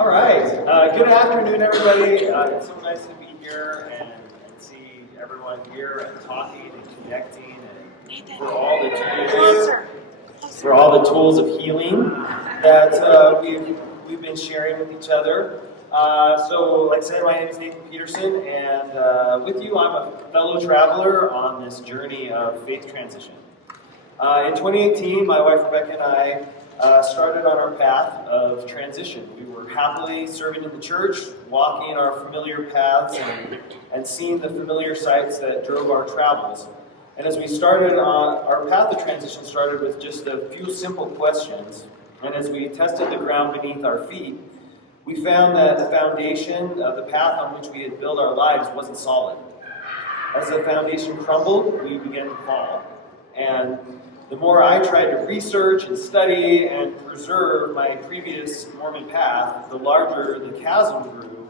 All right. Good afternoon, everybody. It's so nice to be here and see everyone here and talking and connecting and for all the tools of healing that we've been sharing with each other. So, like I said, my name is Nathan Peterson, and with you, I'm a fellow traveler on this journey of faith transition. In 2018, my wife Rebecca and I started on our path of transition. We were happily serving in the church, walking our familiar paths, and seeing the familiar sights that drove our travels. And as we started on our path of transition, started with just a few simple questions. And as we tested the ground beneath our feet, we found that the foundation of the path on which we had built our lives wasn't solid. As the foundation crumbled, we began to fall. And the more I tried to research and study and preserve my previous Mormon path, the larger the chasm grew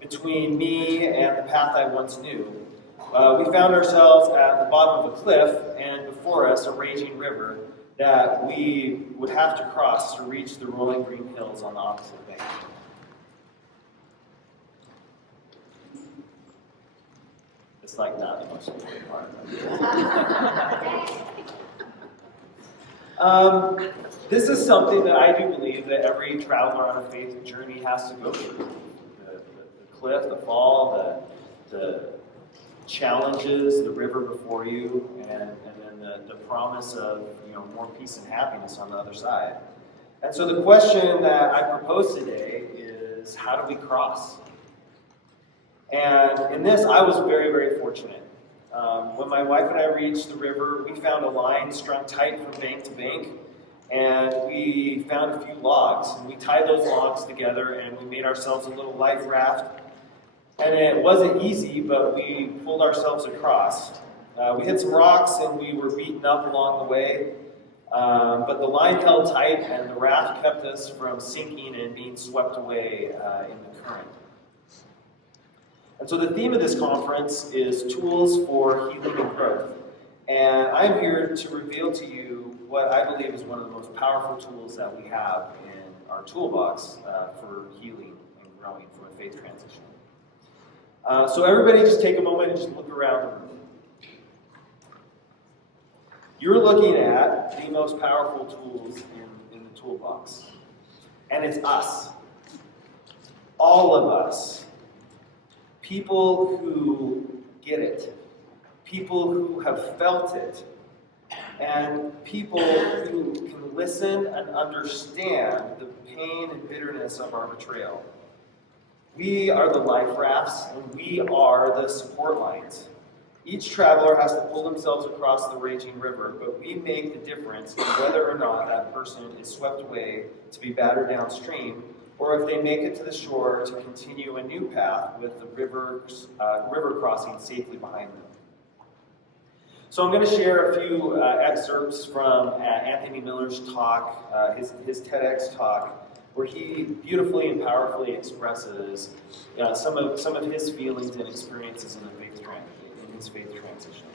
between me and the path I once knew. We found ourselves at the bottom of a cliff, and before us a raging river that we would have to cross to reach the rolling green hills on the opposite bank. It's like not the most important part. This is something that I do believe that every traveler on a faith journey has to go through. The cliff, the fall, the challenges, the river before you, and then the promise of more peace and happiness on the other side. And so the question that I propose today is, how do we cross? And in this, I was very, very fortunate. When my wife and I reached the river, we found a line strung tight from bank to bank, and we found a few logs, and we tied those logs together, and we made ourselves a little life raft. And it wasn't easy, but we pulled ourselves across. We hit some rocks, and we were beaten up along the way, but the line held tight, and the raft kept us from sinking and being swept away in the current. And so the theme of this conference is Tools for Healing and Growth. And I'm here to reveal to you what I believe is one of the most powerful tools that we have in our toolbox for healing and growing from a faith transition. So everybody just take a moment and just look around the room. You're looking at the most powerful tools in the toolbox. And it's us. All of us. People who get it, people who have felt it, and people who can listen and understand the pain and bitterness of our betrayal. We are the life rafts, and we are the support lines. Each traveler has to pull themselves across the raging river, but we make the difference in whether or not that person is swept away to be battered downstream, or if they make it to the shore to continue a new path with the river crossing safely behind them. So I'm going to share a few excerpts from Anthony Miller's talk, his TEDx talk, where he beautifully and powerfully expresses some of his feelings and experiences in his faith transition.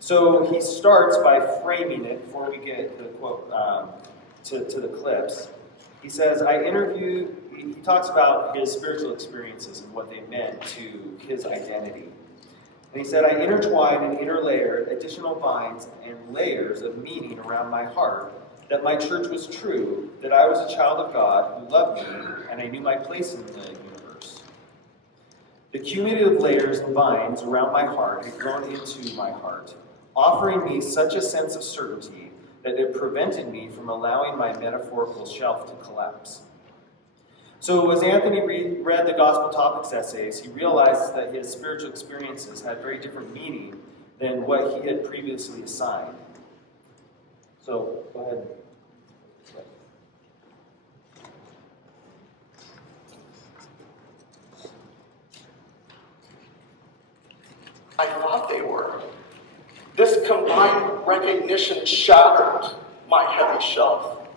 So he starts by framing it before we get the quote to the clips. He says, he talks about his spiritual experiences and what they meant to his identity. And he said, I intertwined and interlayered additional vines and layers of meaning around my heart that my church was true, that I was a child of God who loved me, and I knew my place in the universe. The cumulative layers and vines around my heart had grown into my heart, offering me such a sense of certainty that it prevented me from allowing my metaphorical shelf to collapse. So as Anthony read the Gospel Topics essays, he realized that his spiritual experiences had very different meaning than what he had previously assigned. So, go ahead. I thought they were. This combined recognition shattered my heavy shelf.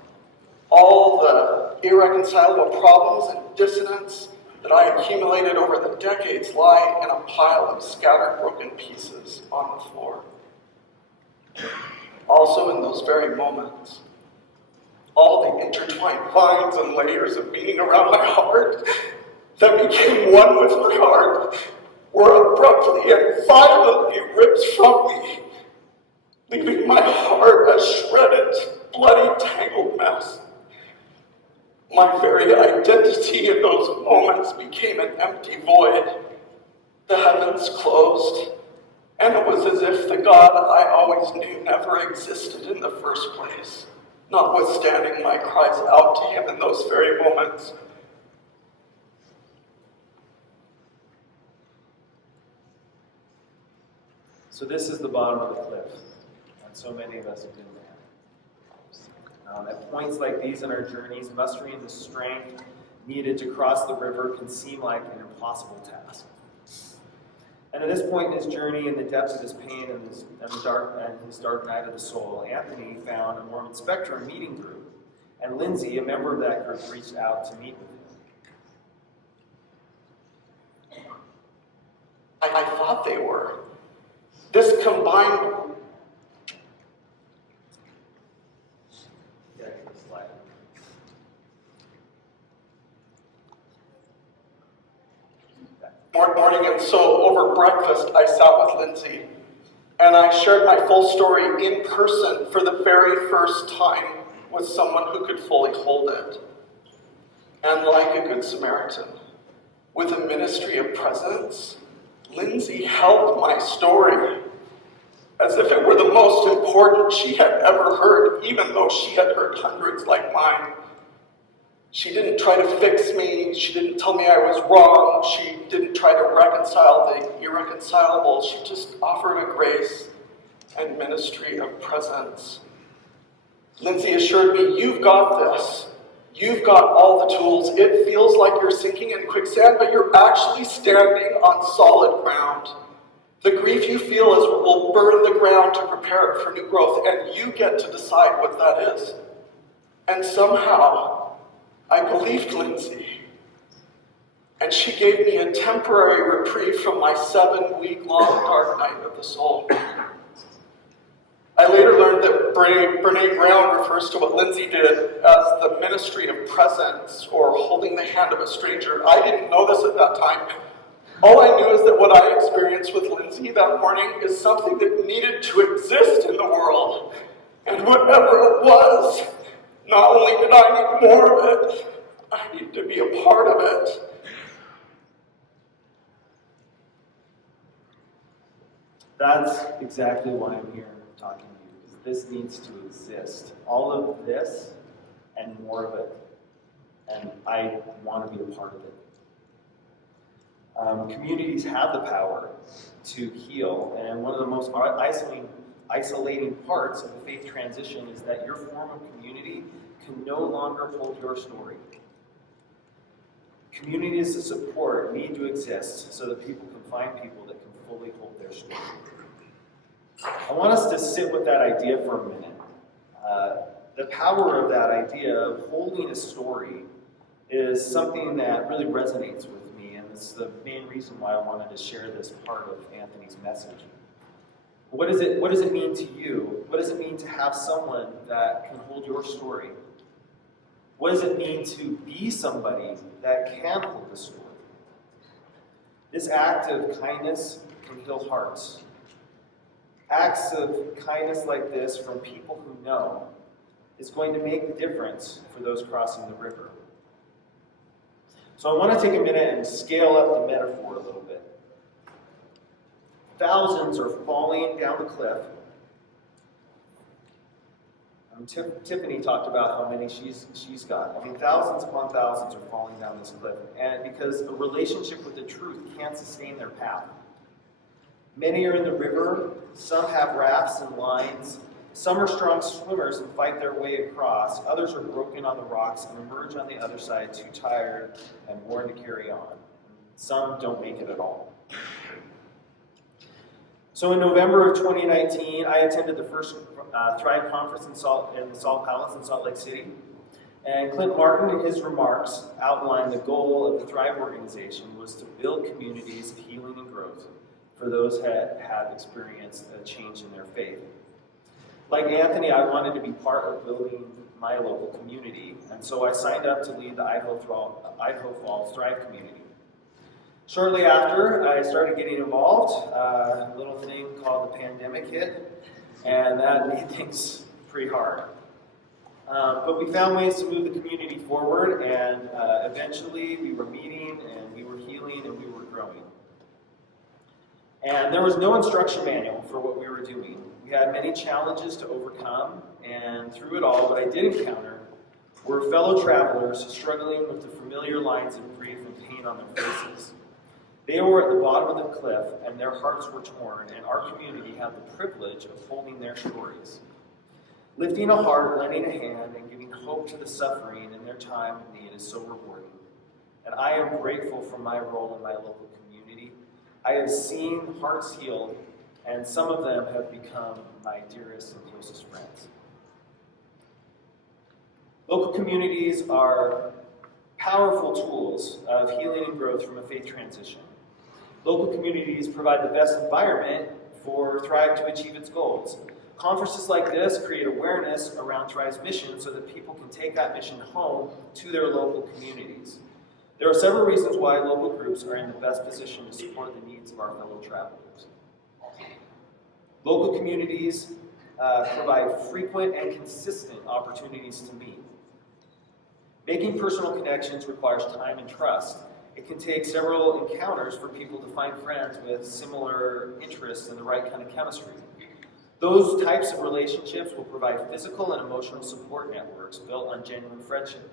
All the irreconcilable problems and dissonance that I accumulated over the decades lie in a pile of scattered broken pieces on the floor. Also in those very moments, all the intertwined lines and layers of meaning around my heart that became one with my heart were abruptly and violently ripped from me, leaving my heart a shredded, bloody, tangled mess. My very identity in those moments became an empty void. The heavens closed, and it was as if the God I always knew never existed in the first place, notwithstanding my cries out to him in those very moments. So this is the bottom of the cliff, and so many of us have been there. At points like these in our journeys, mustering the strength needed to cross the river can seem like an impossible task. And at this point in his journey, in the depths of his pain and his dark night of the soul, Anthony found a Mormon Spectrum meeting group, and Lindsay, a member of that group, reached out to meet with him. I thought they were. This combined morning, and so over breakfast I sat with Lindsay, and I shared my full story in person for the very first time with someone who could fully hold it. And like a good Samaritan, with a ministry of presence, Lindsay held my story as if it were the most important she had ever heard, even though she had heard hundreds like mine. She didn't try to fix me. She didn't tell me I was wrong. She didn't try to reconcile the irreconcilable. She just offered a grace and ministry of presence. Lindsay assured me, "You've got this. You've got all the tools. It feels like you're sinking in quicksand, but you're actually standing on solid ground. The grief you feel will burn the ground to prepare it for new growth, and you get to decide what that is." And somehow, I believed Lindsay, and she gave me a temporary reprieve from my 7-week-long dark night of the soul. I later learned that Brene Brown refers to what Lindsay did as the ministry of presence, or holding the hand of a stranger. I didn't know this at that time. All I knew is that what I experienced with Lindsay that morning is something that needed to exist in the world. And whatever it was, not only did I need more of it, I need to be a part of it. That's exactly why I'm here talking to you, because this needs to exist. All of this and more of it. And I want to be a part of it. Communities have the power to heal, and one of the most isolating parts of the faith transition is that your form of community can no longer hold your story. Communities of support need to exist so that people can find people that can fully hold their story. I want us to sit with that idea for a minute. The power of that idea of holding a story is something that really resonates with me, and it's the main reason why I wanted to share this part of Anthony's message. What does it mean to you? What does it mean to have someone that can hold your story? What does it mean to be somebody that can hold the story? This act of kindness can heal hearts. Acts of kindness like this from people who know is going to make the difference for those crossing the river. So I want to take a minute and scale up the metaphor a little bit. Thousands are falling down the cliff. Tiffany talked about how many she's got. I mean, thousands upon thousands are falling down this cliff, and because a relationship with the truth can't sustain their path. Many are in the river, some have rafts and lines, some are strong swimmers and fight their way across, others are broken on the rocks and emerge on the other side too tired and worn to carry on. Some don't make it at all. So in November of 2019, I attended the first Thrive Conference in the Salt Palace in Salt Lake City. And Clint Martin, in his remarks, outlined the goal of the Thrive organization was to build communities of healing and growth for those that have experienced a change in their faith. Like Anthony, I wanted to be part of building my local community, and so I signed up to lead the Idaho Falls Thrive community. Shortly after, I started getting involved. A little thing called the pandemic hit, and that made things pretty hard. But we found ways to move the community forward, and eventually we were meeting, and we were healing, and we were growing. And there was no instruction manual for what we were doing. We had many challenges to overcome, and through it all, what I did encounter were fellow travelers struggling with the familiar lines of grief and pain on their faces. They were at the bottom of the cliff, and their hearts were torn, and our community had the privilege of holding their stories. Lifting a heart, lending a hand, and giving hope to the suffering in their time of need is so rewarding. And I am grateful for my role in my local community. I have seen hearts healed, and some of them have become my dearest and closest friends. Local communities are powerful tools of healing and growth from a faith transition. Local communities provide the best environment for Thrive to achieve its goals. Conferences like this create awareness around Thrive's mission so that people can take that mission home to their local communities. There are several reasons why local groups are in the best position to support the needs of our fellow travelers. Local communities provide frequent and consistent opportunities to meet. Making personal connections requires time and trust. It can take several encounters for people to find friends with similar interests and the right kind of chemistry. Those types of relationships will provide physical and emotional support networks built on genuine friendship.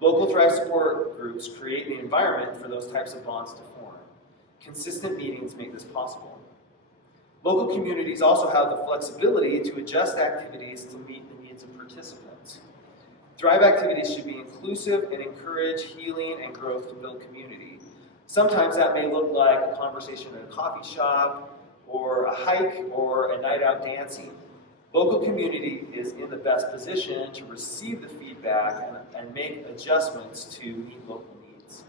Local Thrive support groups create the environment for those types of bonds to form. Consistent meetings make this possible. Local communities also have the flexibility to adjust activities to meet the needs of participants. Thrive activities should be inclusive and encourage healing and growth to build community. Sometimes that may look like a conversation at a coffee shop, or a hike, or a night out dancing. Local community is in the best position to receive the feedback and make adjustments to meet local needs.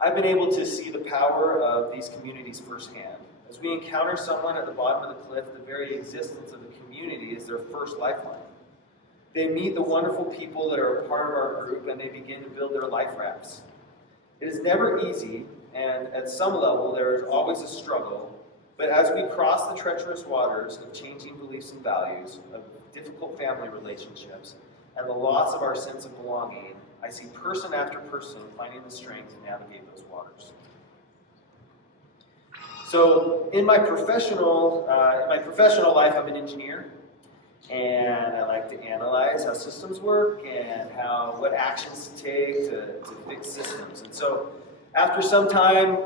I've been able to see the power of these communities firsthand. As we encounter someone at the bottom of the cliff, the very existence of the community is their first lifeline. They meet the wonderful people that are a part of our group, and they begin to build their life rafts. It is never easy, and at some level there is always a struggle, but as we cross the treacherous waters of changing beliefs and values, of difficult family relationships, and the loss of our sense of belonging, I see person after person finding the strength to navigate those waters. So in my professional life, I'm an engineer, and I like to analyze how systems work and what actions to take to fix systems. And so after some time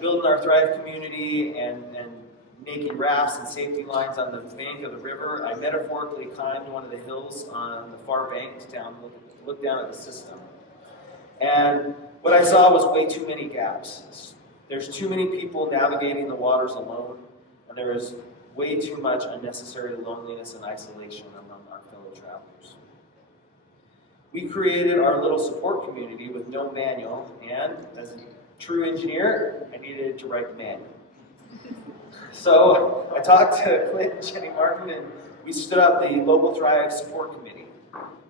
building our Thrive community and making rafts and safety lines on the bank of the river, I metaphorically climbed one of the hills on the far bank to look down at the system. And what I saw was way too many gaps. There's too many people navigating the waters alone, and there is way too much unnecessary loneliness and isolation among our fellow travelers. We created our little support community with no manual, and as a true engineer, I needed to write the manual. So I talked to Clint and Jenny Martin, and we stood up the local Thrive support committee.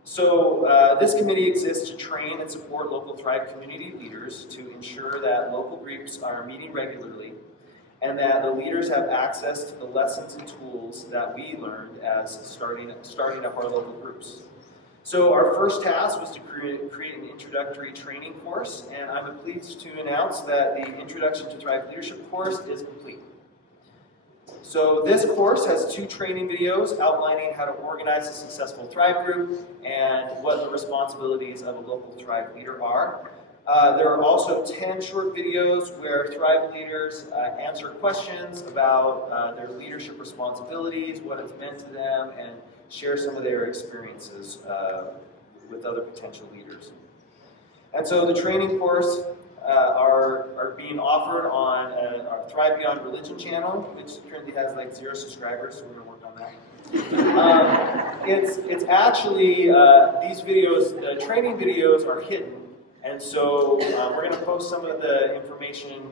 So this committee exists to train and support local Thrive community leaders to ensure that local groups are meeting regularly and that the leaders have access to the lessons and tools that we learned as starting up our local groups. So our first task was to create an introductory training course, and I'm pleased to announce that the Introduction to Thrive Leadership course is complete. So this course has 2 training videos outlining how to organize a successful Thrive group and what the responsibilities of a local Thrive leader are. There are also 10 short videos where Thrive leaders answer questions about their leadership responsibilities, what it's meant to them, and share some of their experiences with other potential leaders. And so the training course are being offered on our Thrive Beyond Religion channel, which currently has like 0 subscribers, so we're going to work on that. It's actually, these videos, the training videos are hidden, and And so we're going to post some of the information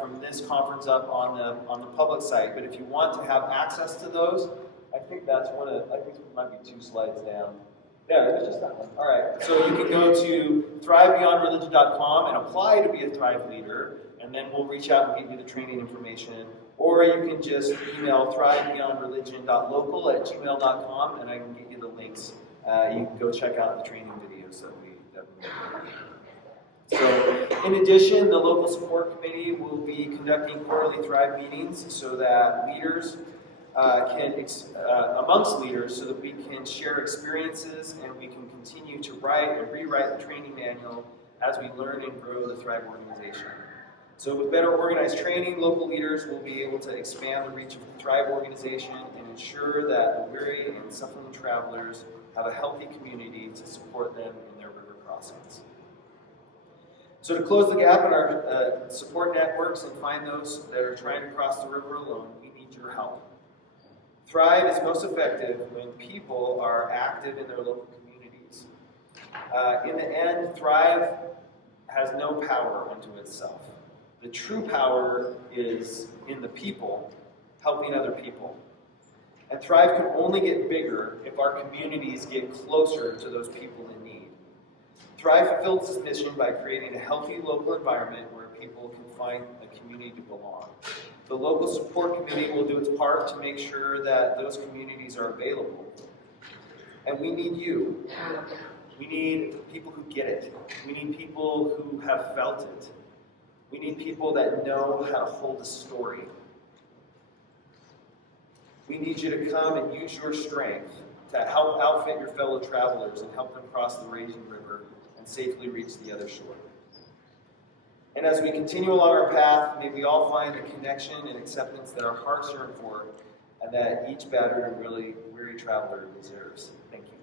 from this conference up on the public site. But if you want to have access to those, I think that's one of, I think it might be 2 slides down. Yeah, it's just that one. All right. So you can go to thrivebeyondreligion.com and apply to be a Thrive leader, and then we'll reach out and give you the training information. Or you can just email thrivebeyondreligion.local@gmail.com, and I can get you the links. You can go check out the training videos that we made. So, in addition, the local support committee will be conducting quarterly Thrive meetings so that leaders amongst leaders, so that we can share experiences and we can continue to write and rewrite the training manual as we learn and grow the Thrive organization. So with better organized training, local leaders will be able to expand the reach of the Thrive organization and ensure that the weary and suffering travelers have a healthy community to support them in their river crossings. So to close the gap in our support networks and find those that are trying to cross the river alone, we need your help. Thrive is most effective when people are active in their local communities. In the end, Thrive has no power unto itself. The true power is in the people helping other people. And Thrive can only get bigger if our communities get closer to those people in need. Thrive fulfills its mission by creating a healthy local environment where people can find a community to belong. The local support committee will do its part to make sure that those communities are available. And we need you. We need people who get it. We need people who have felt it. We need people that know how to hold a story. We need you to come and use your strength to help outfit your fellow travelers and help them cross the raging river and safely reach the other shore. And as we continue along our path, may we all find the connection and acceptance that our hearts yearn for and that each battered and really weary traveler deserves. Thank you.